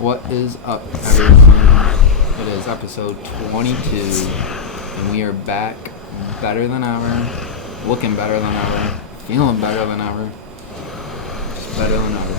What is up, everyone? It is episode 22, and we are back better than ever, looking better than ever, feeling better than ever, just better than ever.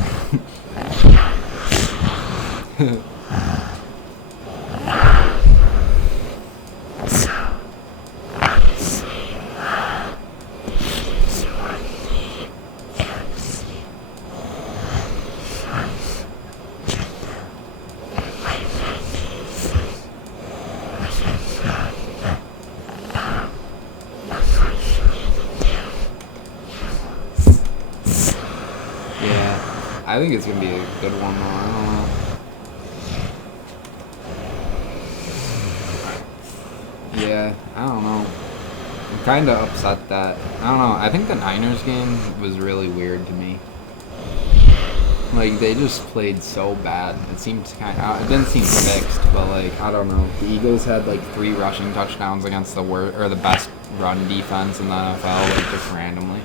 Yeah, I think it's going to be a good one, though. I don't know. Yeah, I don't know. I'm kind of upset that, I don't know, I think the Niners game was really weird to me. Like, they just played so bad. It seemed it didn't seem fixed, but, like, I don't know. The Eagles had, like, 3 rushing touchdowns against the best run defense in the NFL, like, just randomly.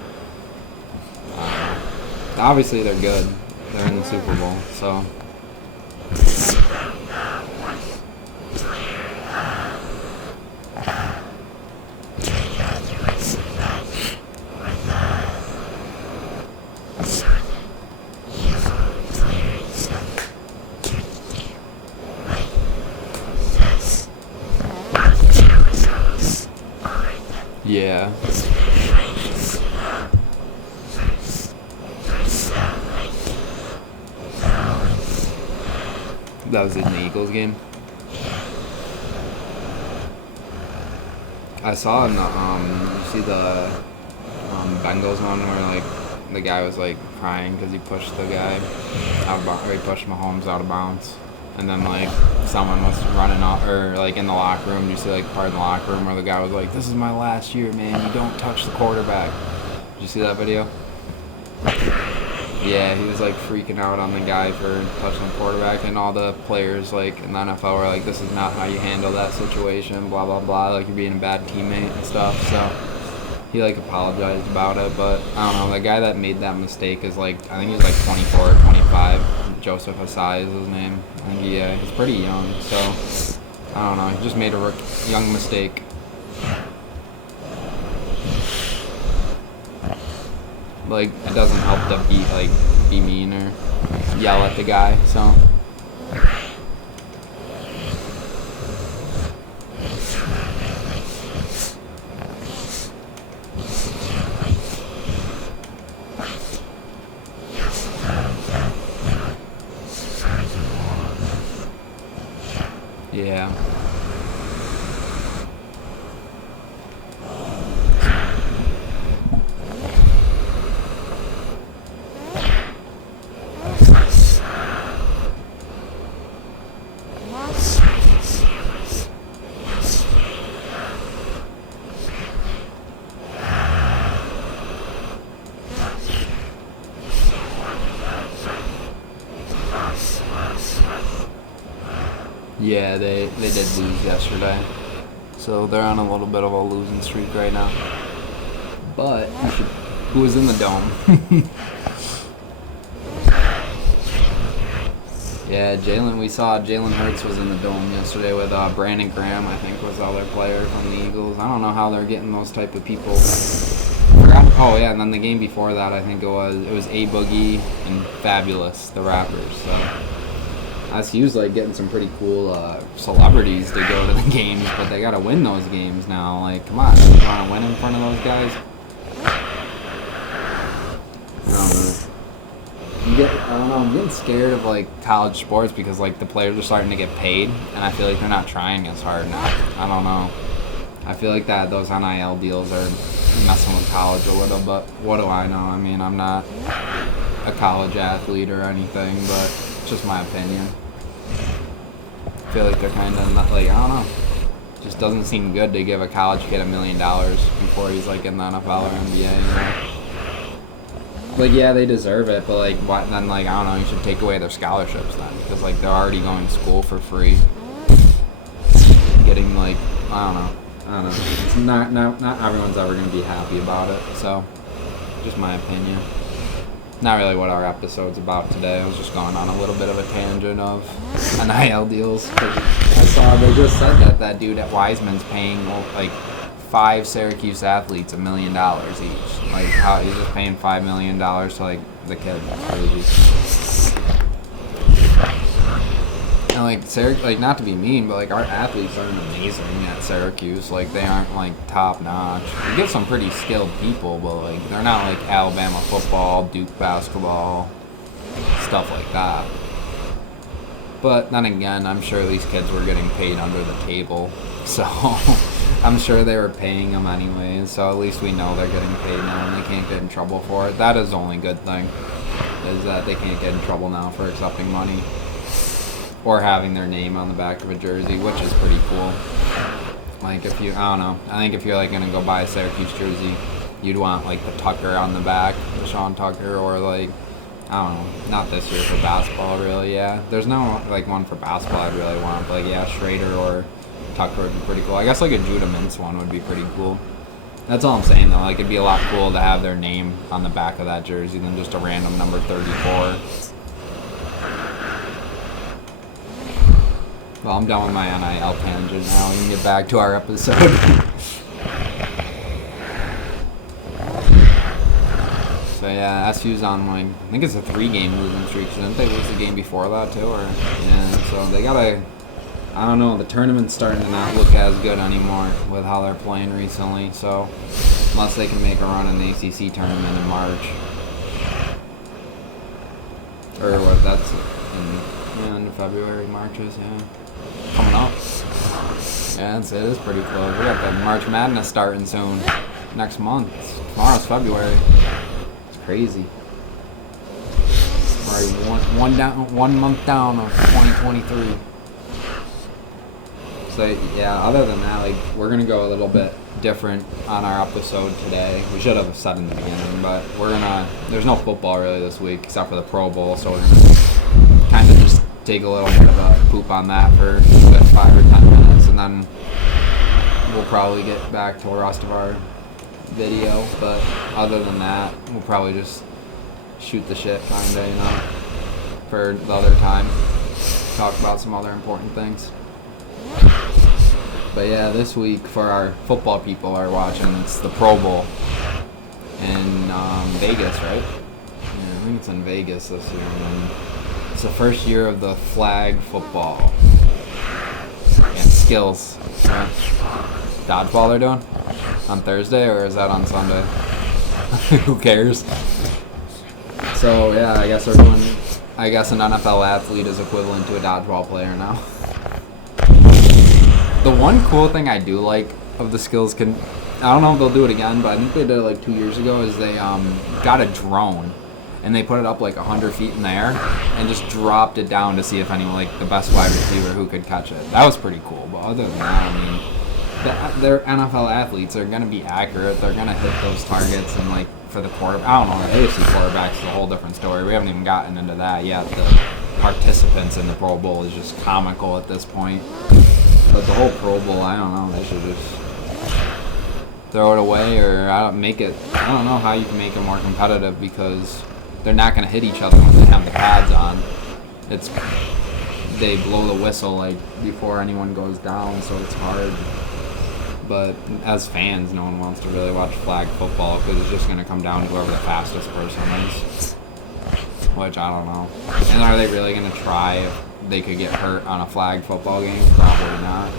Obviously, they're good. They're in the Super Bowl, so. Yeah. That was in the Eagles game. I saw in the you see the Bengals one where like the guy was like crying because he pushed the guy or he pushed Mahomes out of bounds, and then like someone was running off or like in the locker room. You see like part of the locker room where the guy was like, "This is my last year, man. You don't touch the quarterback." Did you see that video? Yeah, he was like freaking out on the guy for touching the quarterback, and all the players like in the NFL were like, "This is not how you handle that situation." Blah blah blah. Like you're being a bad teammate and stuff. So he like apologized about it, but I don't know. The guy that made that mistake is like I think he's like 24 or 25. Joseph Asai is his name. I think he's pretty young. So I don't know. He just made a young mistake. Like it doesn't help to be mean or yell at the guy. So yeah. Yeah, they did lose yesterday, so they're on a little bit of a losing streak right now. But who was in the dome? Yeah, we saw Jalen Hurts was in the dome yesterday with Brandon Graham, I think, was the other player from the Eagles. I don't know how they're getting those type of people. Oh yeah, and then the game before that, I think it was A Boogie and Fabulous, the rappers. So. SU's like getting some pretty cool celebrities to go to the games, but they gotta win those games now. Like, come on, you wanna win in front of those guys? I don't know. I'm getting scared of like college sports because like the players are starting to get paid, and I feel like they're not trying as hard now. I don't know. I feel like those NIL deals are messing with college a little, but what do I know? I mean, I'm not a college athlete or anything, but it's just my opinion. I feel like they're kind of like, I don't know. Just doesn't seem good to give a college kid $1 million before he's like in the NFL or NBA. You know? Like, yeah, they deserve it, but like, what? Then like, I don't know. You should take away their scholarships then, because like they're already going to school for free. Getting like, I don't know. It's not everyone's ever gonna be happy about it. So, just my opinion. not really what our episode's about today. I was just going on a little bit of a tangent of NIL deals. 'Cause I saw they just said that dude at Wiseman's paying like 5 Syracuse athletes $1 million each. Like how he's just paying $5 million to like the kid. That's crazy. And like not to be mean, but like our athletes aren't amazing at Syracuse. Like they aren't like top notch. We get some pretty skilled people, but like they're not like Alabama football, Duke basketball, stuff like that. But then again, I'm sure these kids were getting paid under the table, so I'm sure they were paying them anyways. So at least we know they're getting paid now, and they can't get in trouble for it. That is the only good thing, is that they can't get in trouble now for accepting money or having their name on the back of a jersey, which is pretty cool. Like if you, I don't know, I think if you're like gonna go buy a Syracuse jersey, you'd want like the Tucker on the back, the Sean Tucker, or like, I don't know, not this year for basketball really, yeah. There's no like one for basketball I'd really want, but like yeah, Schrader or Tucker would be pretty cool. I guess like a Judah Mintz one would be pretty cool. That's all I'm saying though, like it'd be a lot cool to have their name on the back of that jersey than just a random number 34. Well, I'm done with my NIL tangent now. We can get back to our episode. So yeah, SU's on like, I think it's a 3-game losing streak. Didn't they lose the game before that too? Or yeah, so they gotta, I don't know, the tournament's starting to not look as good anymore with how they're playing recently. So unless they can make a run in the ACC tournament in March. Or what, that's in end of February, March is, yeah. Coming up. Yeah, it is pretty close. We got the March Madness starting soon. Next month. Tomorrow's February. It's crazy. We're already one month down of 2023. So yeah, other than that, like we're gonna go a little bit different on our episode today. We should have said in the beginning, but there's no football really this week except for the Pro Bowl, so we're gonna kind of just take a little bit of a poop on that for a good 5 or 10 minutes, and then we'll probably get back to the rest of our video. But other than that, we'll probably just shoot the shit kinda, you know, for the other time. Talk about some other important things. But yeah, this week for our football people are watching, it's the Pro Bowl in Vegas, right? Yeah, I think it's in Vegas this year. And it's the first year of the flag football and skills. Right? Dodgeball they're doing on Thursday, or is that on Sunday? Who cares? So yeah, I guess an NFL athlete is equivalent to a dodgeball player now. The one cool thing I do like of the skills I don't know if they'll do it again, but I think they did it like 2 years ago, is they got a drone and they put it up like 100 feet in the air and just dropped it down to see if anyone, like the best wide receiver who could catch it. That was pretty cool. But other than that, I mean, they're NFL athletes. They're going to be accurate. They're going to hit those targets. And like for the quarterback, I don't know, the AFC quarterback's a whole different story. We haven't even gotten into that yet. The participants in the Pro Bowl is just comical at this point. But the whole Pro Bowl, I don't know. They should just throw it away or make it. I don't know how you can make it more competitive, because they're not going to hit each other when they have the pads on. They blow the whistle like before anyone goes down, so it's hard. But as fans, no one wants to really watch flag football because it's just going to come down to whoever the fastest person is. Which I don't know. And are they really going to try if they could get hurt on a flag football game? Probably not.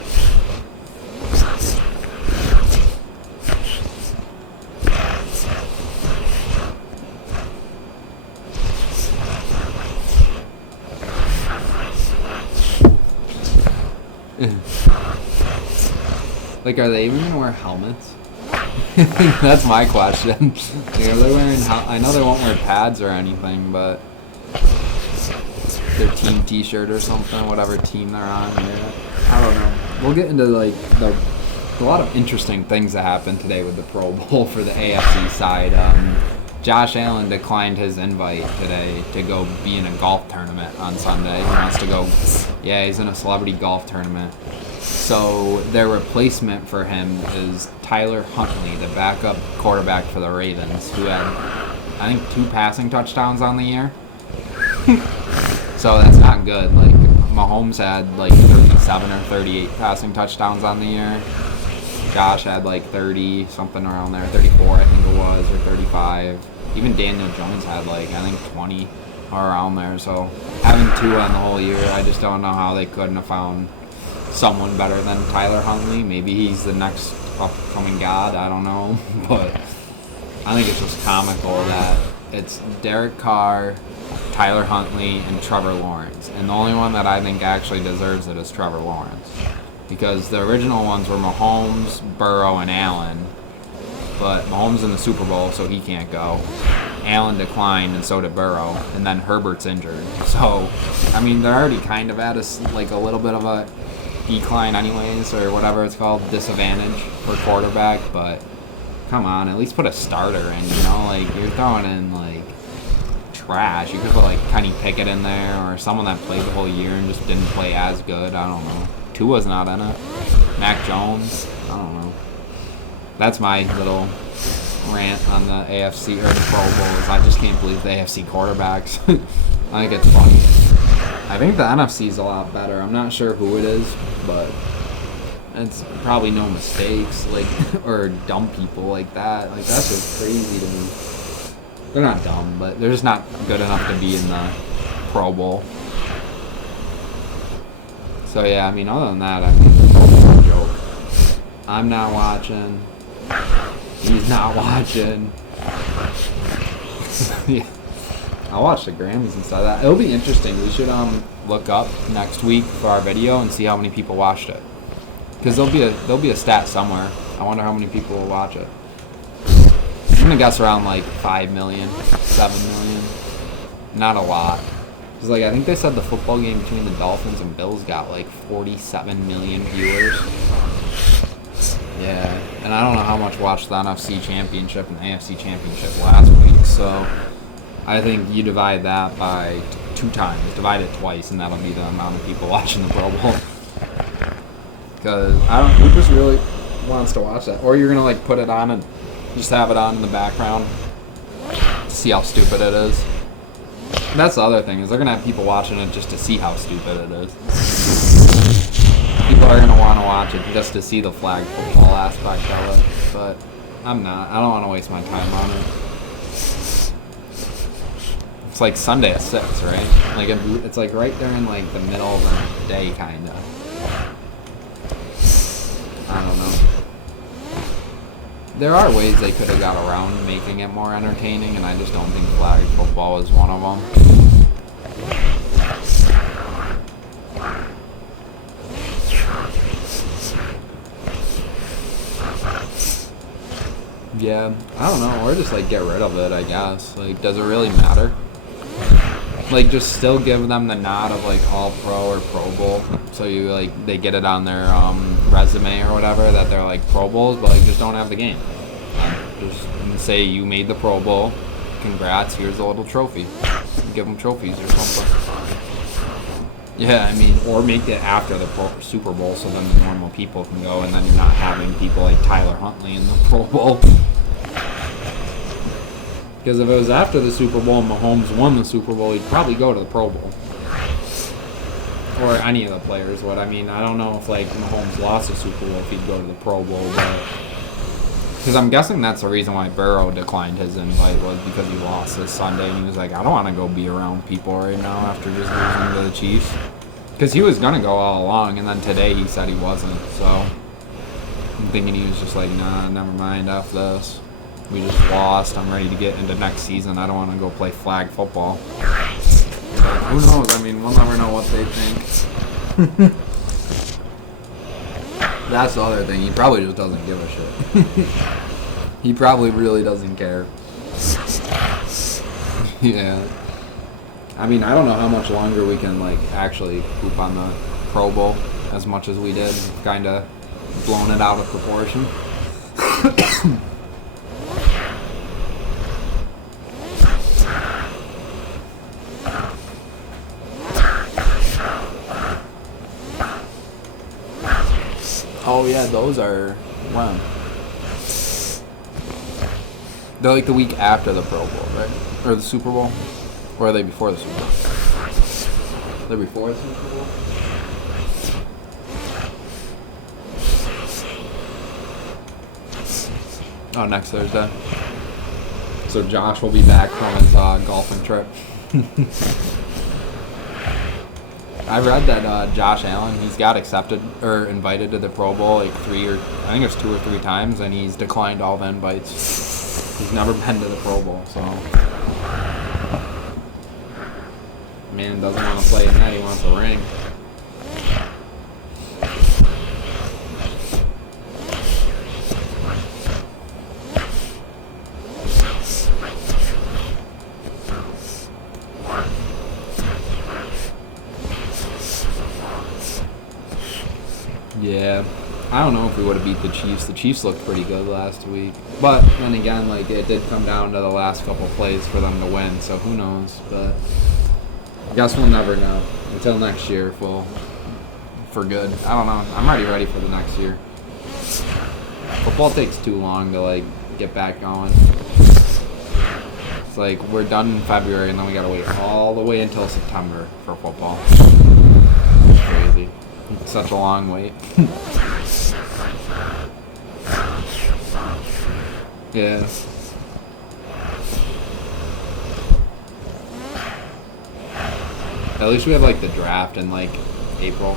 Like, are they even gonna wear helmets? That's my question. Like, are they wearing? I know they won't wear pads or anything, but their team T-shirt or something, whatever team they're on. Yeah. I don't know. We'll get into like a lot of interesting things that happened today with the Pro Bowl for the AFC side. Josh Allen declined his invite today to go be in a golf tournament on Sunday. He wants to go. Yeah, he's in a celebrity golf tournament. So their replacement for him is Tyler Huntley, the backup quarterback for the Ravens, who had I think 2 passing touchdowns on the year. So that's not good. Like Mahomes had like 37 or 38 passing touchdowns on the year. Josh had like 30, something around there, 34 I think it was, or 35. Even Daniel Jones had like, I think 20 or around there. So having 2 on the whole year, I just don't know how they couldn't have found someone better than Tyler Huntley. Maybe he's the next upcoming god, I don't know. But I think it's just comical that it's Derek Carr, Tyler Huntley, and Trevor Lawrence. And the only one that I think actually deserves it is Trevor Lawrence. Because the original ones were Mahomes, Burrow, and Allen. But Mahomes in the Super Bowl, so he can't go. Allen declined, and so did Burrow. And then Herbert's injured. So, I mean, they're already kind of at a little bit of a decline anyways, or whatever it's called, disadvantage for quarterback. But, come on, at least put a starter in, you know? Like, you're throwing in, like, trash. You could put, like, Kenny Pickett in there, or someone that played the whole year and just didn't play as good. I don't know. Tua's not in it. Mac Jones. I don't know. That's my little rant on the AFC or the Pro Bowl. Is I just can't believe the AFC quarterbacks. I think it's funny. I think the NFC is a lot better. I'm not sure who it is, but it's probably no mistakes, like or dumb people like that. Like that's just crazy to me. They're not dumb, but they're just not good enough to be in the Pro Bowl. So yeah, I mean, other than that, I mean, it's a joke. I'm not watching. He's not watching. Yeah, I'll watch the Grammys and stuff. That it'll be interesting. We should look up next week for our video and see how many people watched it. Because there'll be a stat somewhere. I wonder how many people will watch it. I'm gonna guess around like 5 million, 7 million. Not a lot. Because, like, I think they said the football game between the Dolphins and Bills got, like, 47 million viewers. Yeah, and I don't know how much watched the NFC Championship and the AFC Championship last week, so I think you divide that by 2 times. Divide it twice, and that'll be the amount of people watching the Pro Bowl. Because, who just really wants to watch that? Or you're going to, like, put it on and just have it on in the background to see how stupid it is. That's the other thing, is they're going to have people watching it just to see how stupid it is. People are going to want to watch it just to see the flag football aspect of it, but I'm not. I don't want to waste my time on it. It's like Sunday at 6, right? Like it's like right during like the middle of the day, kind of. I don't know. There are ways they could have got around making it more entertaining, and I just don't think flag football is one of them. Yeah, I don't know, or just like get rid of it, I guess. Like, does it really matter? Like, just still give them the nod of like All Pro or Pro Bowl, so you like they get it on their resume or whatever that they're like Pro Bowls, but like just don't have the game. Just say you made the Pro Bowl, congrats, here's a little trophy. Give them trophies or something. Yeah, I mean, or make it after the Super Bowl so then the normal people can go, and then you're not having people like Tyler Huntley in the Pro Bowl. Because if it was after the Super Bowl and Mahomes won the Super Bowl, he'd probably go to the Pro Bowl. Or any of the players would. I mean, I don't know if like Mahomes lost the Super Bowl if he'd go to the Pro Bowl, but because I'm guessing that's the reason why Burrow declined his invite, was because he lost this Sunday, and he was like, I don't want to go be around people right now after just losing to the Chiefs. Because he was going to go all along, and then today he said he wasn't, so I'm thinking he was just like, nah, never mind, F this. We just lost. I'm ready to get into next season. I don't want to go play flag football. But who knows? I mean, we'll never know what they think. That's the other thing. He probably just doesn't give a shit. He probably really doesn't care. Yeah. I mean, I don't know how much longer we can, like, actually poop on the Pro Bowl as much as we did. We've kind of blown it out of proportion. Oh yeah, those are when? They're like the week after the Pro Bowl, right? Or the Super Bowl? Or are they before the Super Bowl? They're before the Super Bowl? Oh, next Thursday. So Josh will be back from his golfing trip. I read that Josh Allen, he's got accepted or invited to the Pro Bowl like 2 or 3 times, and he's declined all the invites. He's never been to the Pro Bowl, so man doesn't want to play in that. He wants a ring. Yeah, I don't know if we would have beat the Chiefs. The Chiefs looked pretty good last week. But then again, like it did come down to the last couple plays for them to win, so who knows. But I guess we'll never know until next year for good. I don't know. I'm already ready for the next year. Football takes too long to like get back going. It's like we're done in February and then we gotta wait all the way until September for football. It's crazy. It's such a long wait. Yeah. At least we have like the draft in like April.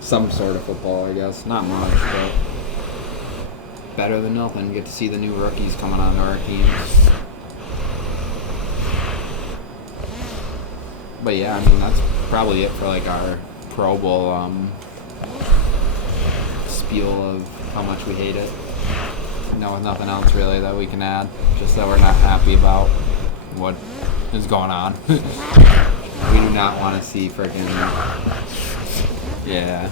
Some sort of football, I guess. Not much, but better than nothing. Get to see the new rookies coming onto our teams. But yeah, I mean that's probably it for like our Pro Bowl spiel of how much we hate it. No, nothing else really that we can add. Just that we're not happy about what is going on. We do not want to see freaking. Yeah.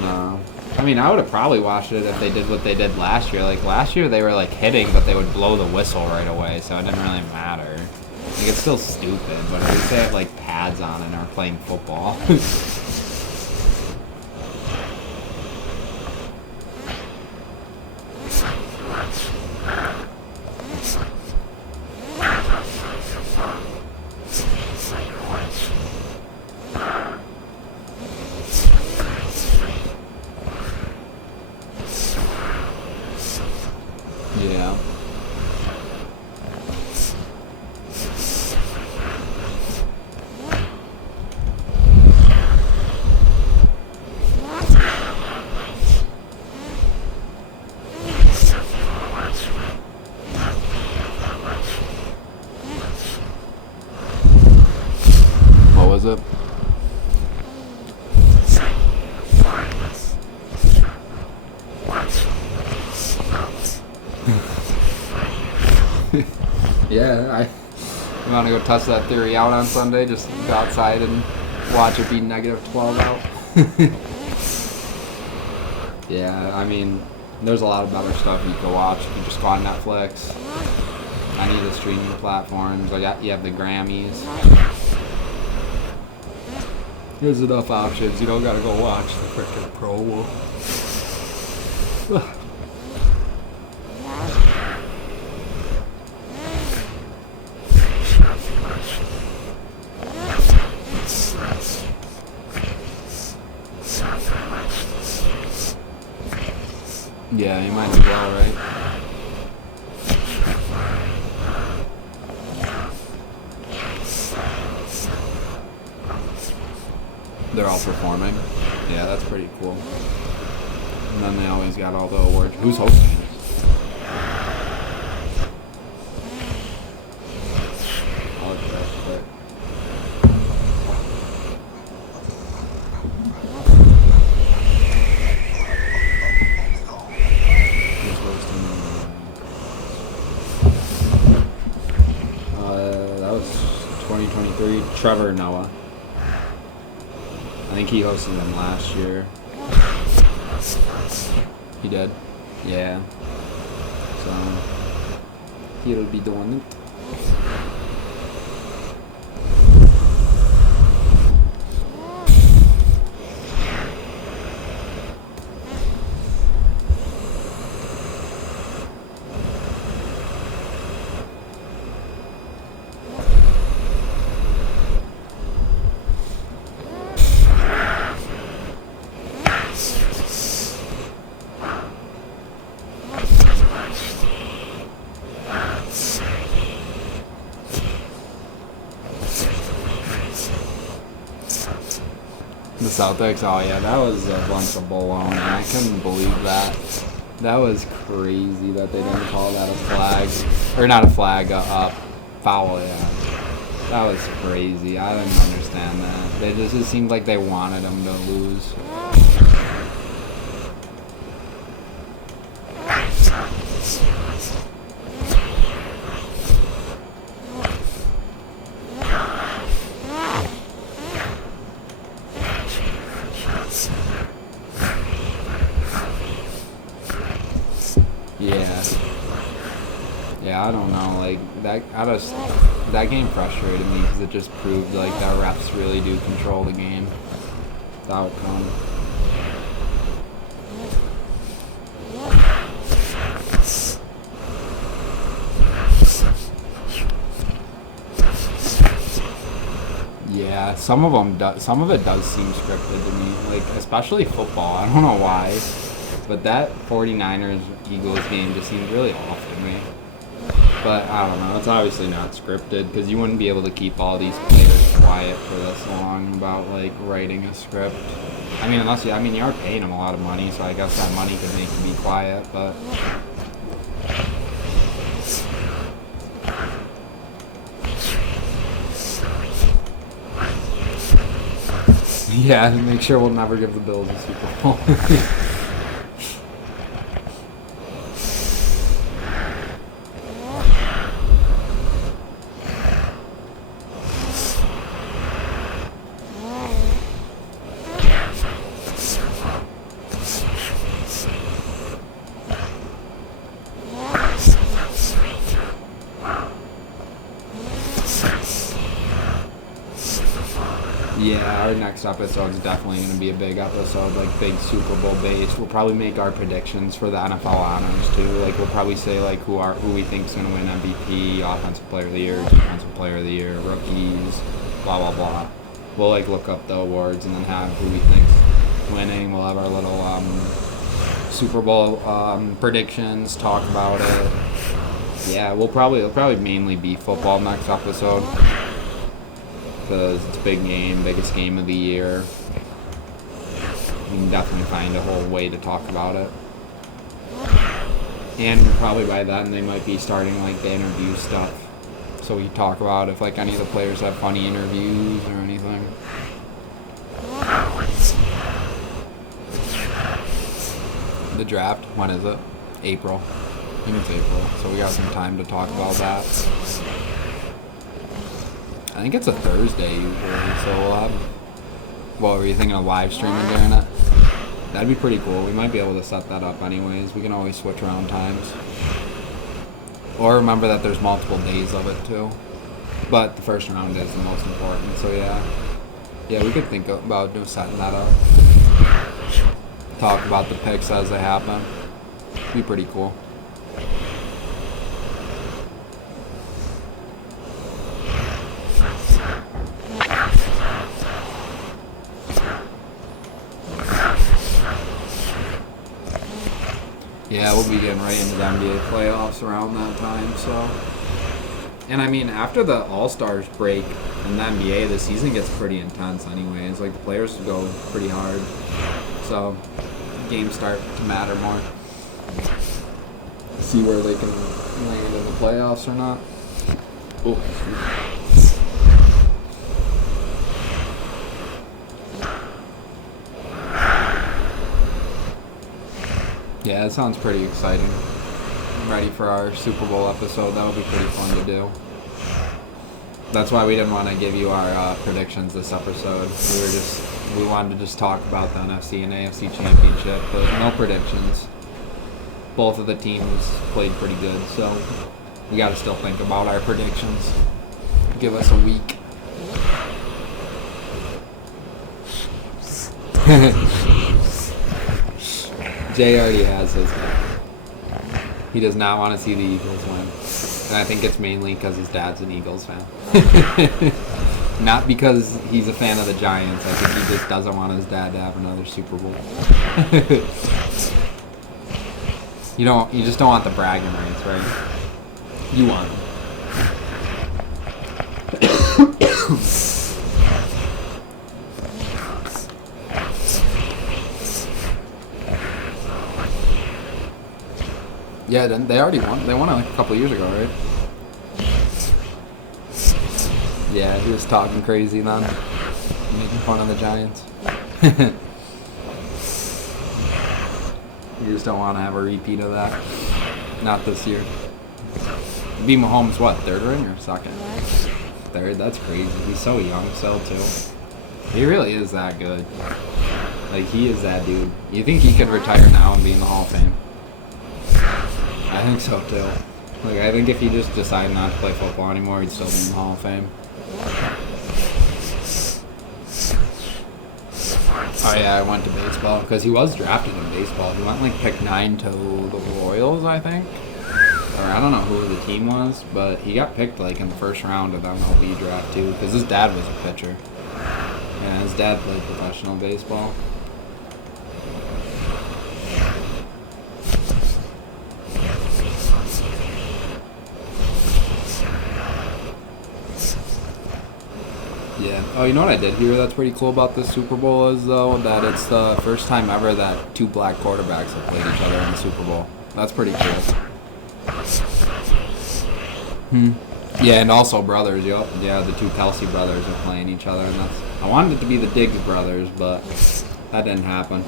No. I mean, I would have probably watched it if they did what they did last year. Like last year, they were like hitting, but they would blow the whistle right away, so it didn't really matter. Like it's still stupid, but at least they have like pads on and are playing football. Yeah. What was it? Yeah, you want to go test that theory out on Sunday? Just go outside and watch it be -12 out. Yeah, I mean, there's a lot of better stuff you can watch. You just go on Netflix, any of the streaming platforms. Like you have the Grammys. There's enough options. You don't gotta go watch the freaking Pro Bowl. Yeah, you might as well, right? They're all performing. Yeah, that's pretty cool. And then they always got all the awards. Who's hosting it? I'll check, but who's hosting? That was 2023. Trevor Noah. I think he hosted them last year. He did? Yeah. So, he'll be doing it. The Celtics, oh yeah, that was a bunch of baloney. I couldn't believe that. That was crazy that they didn't call that a flag. Or not a flag, foul, yeah. That was crazy. I didn't understand that. It seemed like they wanted him to lose. Yeah, I don't know. Like that game frustrated me because it just proved like that refs really do control the game. The outcome. Yeah, some of it does seem scripted to me. Like especially football. I don't know why, but that 49ers Eagles game just seemed really off to me. But I don't know. It's obviously not scripted because you wouldn't be able to keep all these players quiet for this long about like writing a script. I mean, you are paying them a lot of money, so I guess that money could make them be quiet. But yeah, make sure we'll never give the Bills a Super Bowl. Yeah, our next episode is definitely going to be a big episode, like big Super Bowl based. We'll probably make our predictions for the NFL honors too. Like we'll probably say like who we think is going to win MVP, Offensive Player of the Year, Defensive Player of the Year, rookies, blah blah blah. We'll like look up the awards and then have who we think's winning. We'll have our little Super Bowl predictions, talk about it. Yeah, it'll probably mainly be football next episode. Because it's a big game, biggest game of the year. You can definitely find a whole way to talk about it. And probably by then they might be starting like the interview stuff. So we talk about if like any of the players have funny interviews or anything. The draft, when is it? April. I think it's April. So we got some time to talk about that. I think it's a Thursday usually, so we'll have... What, were you thinking of live streaming during it? That'd be pretty cool. We might be able to set that up anyways. We can always switch around times. Or remember that there's multiple days of it too. But the first round is the most important, so yeah. Yeah, we could think about setting that up. Talk about the picks as they happen. Be pretty cool. Yeah, we'll be getting right into the NBA playoffs around that time, so. And I mean, after the All-Stars break in the NBA, the season gets pretty intense anyways. Like, the players go pretty hard. So, games start to matter more. See where they can land in the playoffs or not. Oh, yeah, it sounds pretty exciting. I'm ready for our Super Bowl episode. That'll be pretty fun to do. That's why we didn't want to give you our predictions this episode. We wanted to just talk about the NFC and AFC championship, but no predictions. Both of the teams played pretty good, so we got to still think about our predictions. Give us a week. Jay already has his. He does not want to see the Eagles win. And I think it's mainly because his dad's an Eagles fan. Not because he's a fan of the Giants. I think he just doesn't want his dad to have another Super Bowl. You just don't want the bragging rights, right? You want them. Yeah, then they already won. They won it like a couple of years ago, right? Yeah, he was talking crazy then, making fun of the Giants. You just don't want to have a repeat of that. Not this year. Beat Mahomes, what, third ring or second? Third, that's crazy. He's so young still, too. He really is that good. Like, he is that dude. You think he could retire now and be in the Hall of Fame? I think so, too. Like, I think if he just decided not to play football anymore, he'd still be in the Hall of Fame. Oh, yeah, I went to baseball because he was drafted in baseball. He went, like, pick 9 to the Royals, I think. Or I don't know who the team was, but he got picked, like, in the first round of the MLB draft, too, because his dad was a pitcher. Yeah, his dad played professional baseball. Yeah. Oh, you know what I did hear that's pretty cool about this Super Bowl is, though, that it's the first time ever that 2 black quarterbacks have played each other in the Super Bowl. That's pretty cool. Yeah, and also brothers, yep. Yeah, the 2 Kelsey brothers are playing each other, and that's... I wanted it to be the Diggs brothers, but that didn't happen.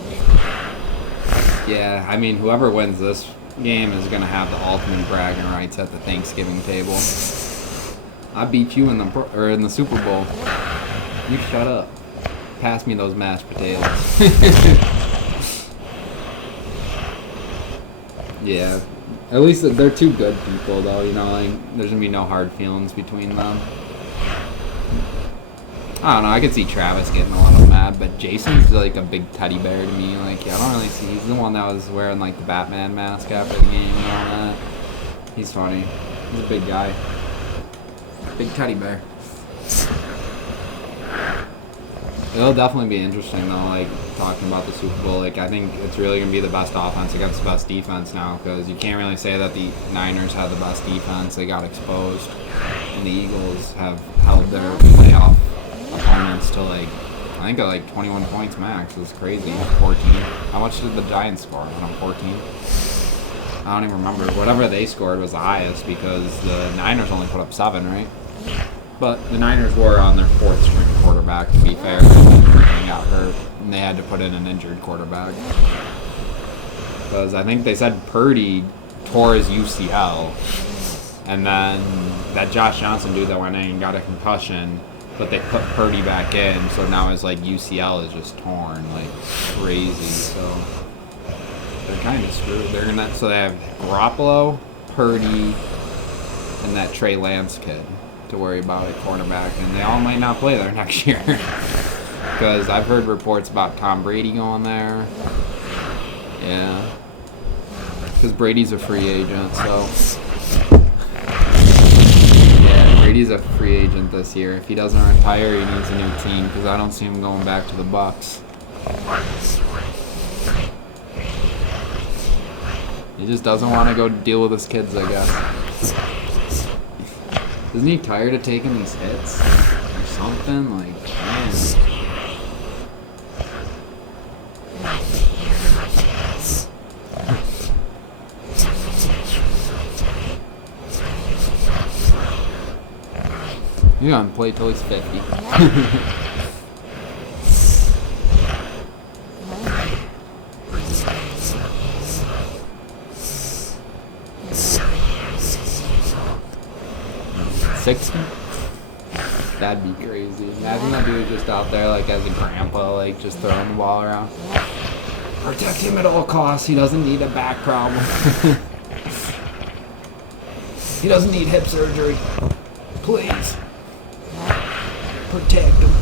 Yeah, I mean, whoever wins this game is going to have the ultimate bragging rights at the Thanksgiving table. I beat you in the Super Bowl. You shut up. Pass me those mashed potatoes. Yeah. At least they're 2 good people, though, you know, like, there's going to be no hard feelings between them. I don't know, I could see Travis getting a little mad, but Jason's like a big teddy bear to me. Like, yeah, I don't really see, he's the one that was wearing, like, the Batman mask after the game and all that. He's funny. He's a big guy. Big teddy bear. It'll definitely be interesting, though, like, talking about the Super Bowl. Like, I think it's really going to be the best offense against the best defense now, because you can't really say that the Niners had the best defense. They got exposed, and the Eagles have held their playoff opponents to, like, I think like 21 points max. It was crazy. 14. How much did the Giants score? I don't know, 14? I don't even remember. Whatever they scored was the highest, because the Niners only put up 7, right? But the Niners were on their 4th string quarterback, to be fair. They got hurt, and they had to put in an injured quarterback. Because I think they said Purdy tore his UCL, and then that Josh Johnson dude that went in and got a concussion, but they put Purdy back in, so now his like UCL is just torn like crazy. So they're kind of screwed. They're gonna so they have Garoppolo, Purdy, and that Trey Lance kid to worry about at cornerback, and they all might not play there next year. Because I've heard reports about Tom Brady going there. Yeah. Because Brady's a free agent, so. Yeah, Brady's a free agent this year. If he doesn't retire, he needs a new team, because I don't see him going back to the Bucs. He just doesn't want to go deal with his kids, I guess. Isn't he tired of taking these hits? Or something? Like, man. He's gonna play till he's 50. That'd be crazy. Imagine that dude just out there like as a grandpa, like just throwing the ball around. Protect him at all costs. He doesn't need a back problem. He doesn't need hip surgery. Please. Protect him.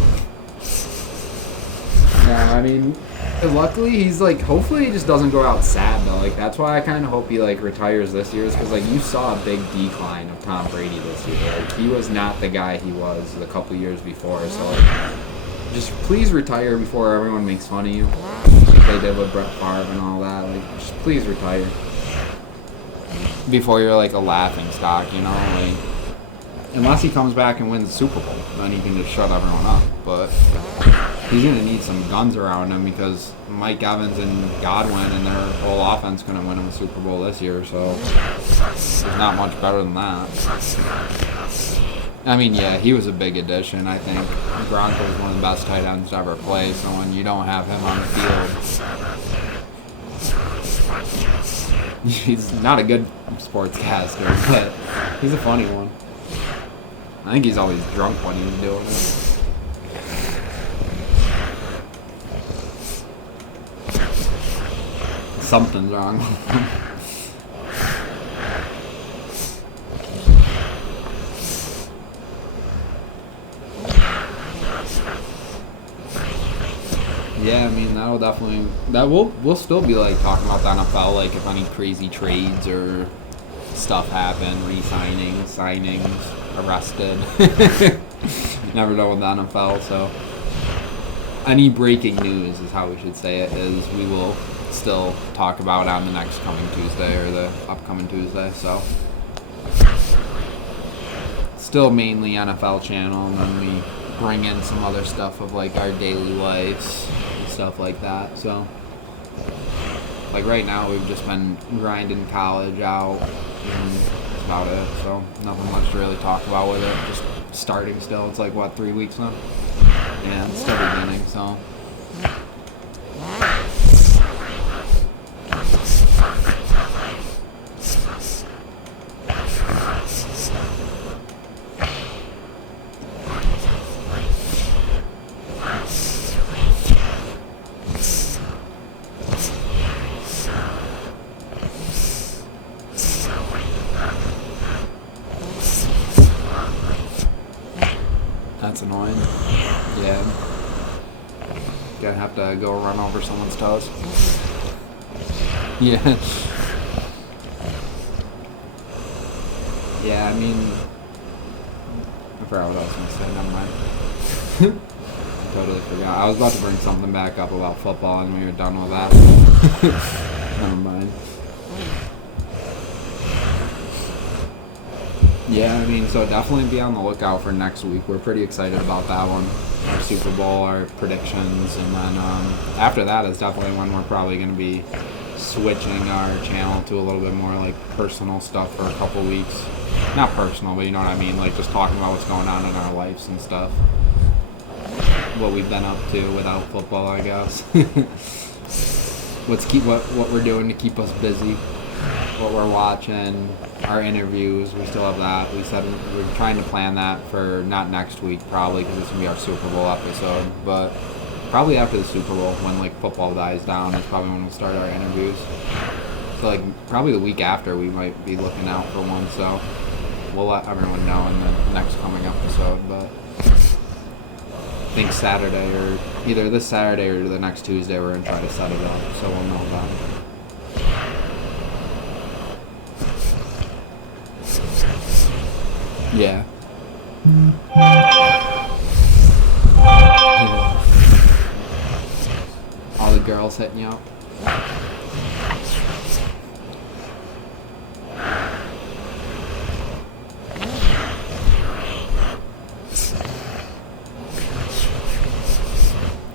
No, I mean, luckily he's like, hopefully he just doesn't go out sad though. Like that's why I kind of hope he like retires this year, is because like you saw a big decline of Tom Brady this year. Like he was not the guy he was a couple years before. So like, just please retire before everyone makes fun of you, like they did with Brett Favre and all that. Like just please retire before you're like a laughing stock, you know? Like unless he comes back and wins the Super Bowl, then he can just shut everyone up. But he's going to need some guns around him because Mike Evans and Godwin and their whole offense going to win him a Super Bowl this year. So there's not much better than that. I mean, yeah, he was a big addition. I think Gronk was one of the best tight ends to ever play. So when you don't have him on the field, he's not a good sportscaster, but he's a funny one. I think he's always drunk when he's doing it. Something's wrong with him. Yeah, I mean that'll definitely we'll still be like talking about the NFL, like if any crazy trades or stuff happen, re-signings, signings, arrested. Never know with the NFL, so any breaking news is how we should say it is we will still talk about on the next coming Tuesday or the upcoming Tuesday. So still mainly NFL channel, and then we bring in some other stuff of like our daily lives and stuff like that. So like right now we've just been grinding college out and that's about it. So nothing much to really talk about with it. Just starting still. It's like what, 3 weeks now? Yeah, it's still beginning, so that's annoying. Yeah. Gonna have to go run over someone's toes. Yeah. Yeah, I mean, I forgot what I was gonna say, never mind. Totally forgot. I was about to bring something back up about football and we were done with that. Never mind. Yeah, I mean, so definitely be on the lookout for next week. We're pretty excited about that one. Our Super Bowl, our predictions, and then after that is definitely when we're probably going to be switching our channel to a little bit more like personal stuff for a couple weeks. Not personal, but you know what I mean, like just talking about what's going on in our lives and stuff. What we've been up to without football, I guess. What we're doing to keep us busy. What we're watching, our interviews, we still have that. We said we're trying to plan that for not next week probably because it's going to be our Super Bowl episode, but probably after the Super Bowl when like football dies down is probably when we'll start our interviews. So like probably the week after we might be looking out for one, so we'll let everyone know in the next coming episode, but I think Saturday or either this Saturday or the next Tuesday we're going to try to set it up so we'll know about it. Yeah. All the girls hitting you up.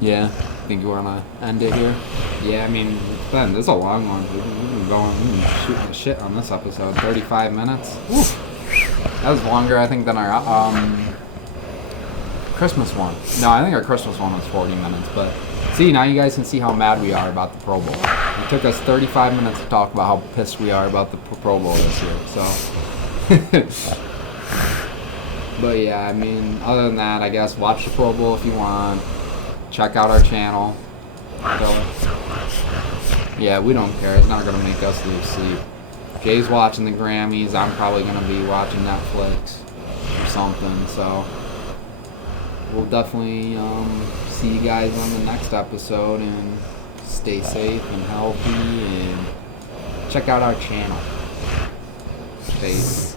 Yeah. Think you want to end it here? Yeah, I mean, Ben, this is a long one. We've been shooting the shit on this episode. 35 minutes. Woo. That was longer, I think, than our Christmas one. No, I think our Christmas one was 40 minutes. But see, now you guys can see how mad we are about the Pro Bowl. It took us 35 minutes to talk about how pissed we are about the Pro Bowl this year. So, but yeah, I mean, other than that, I guess watch the Pro Bowl if you want. Check out our channel. Yeah, we don't care. It's not gonna make us lose sleep. Jay's watching the Grammys. I'm probably going to be watching Netflix or something. So we'll definitely see you guys on the next episode. And stay safe and healthy. And check out our channel. Peace.